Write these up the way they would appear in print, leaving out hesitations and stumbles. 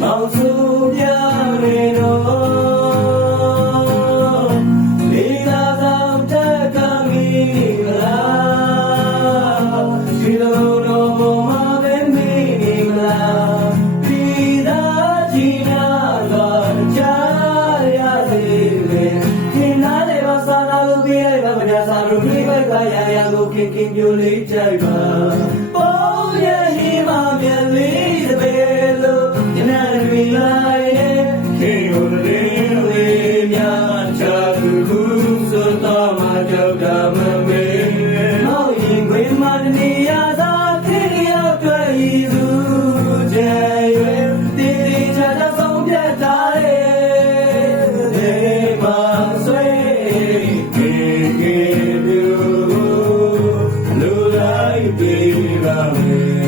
မောင်ဆိုပြနေတော့လေးသာဆောင်တက်ကမီမလားဒီလိုတော့ဘုံမှာပဲမီနေမလားဒီသာကြီးနာတော့ကြားရစေပဲဒီနားလေးပါစာနာလို့ပြလိုက်ပါဗျာစာလို့ပြလိုက်ကရရကိုခင်ခင်ပြိုလေးကြိုက်ပါပေါ်ရရင်မမြင်လေးတပည့်လို့ညနေတွေလာရဲ့ခေကိုလေးလေးများချသူခုစွတ်တော်မှာကြောက်တာမမေမောင်ရင်ခွေမနေရသာခေရောက်တွေ့ဤသူကျဲရွယ်တေးသေးချာချာဆုံးပြတ်တာရဲ့ဒီမှာဆွေခေခေပြူလူလိုက်ပြေပါမယ်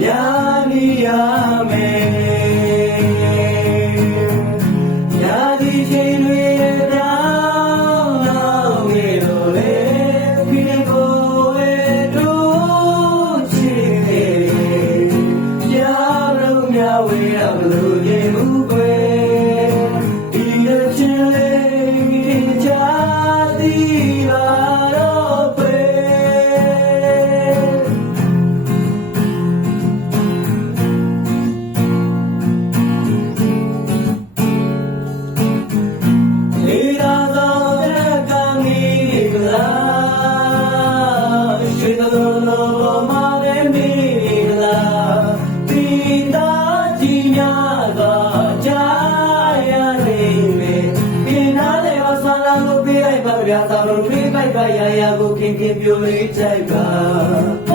များနေရမယ်ညာဒီချိန်တွေတောင်းတော့နေတော့လေဒီကိုယ်တို့ချစ်ကြားလို့များဝေးရမလို့ရေမှုကွယ်ဒီချင်းလေးကြားသည်ပါတော့ပဲသာလို့ပြေးလိုက်ပါရရကိုခင်ခင်ပြိုလေးကြိုက်ပါ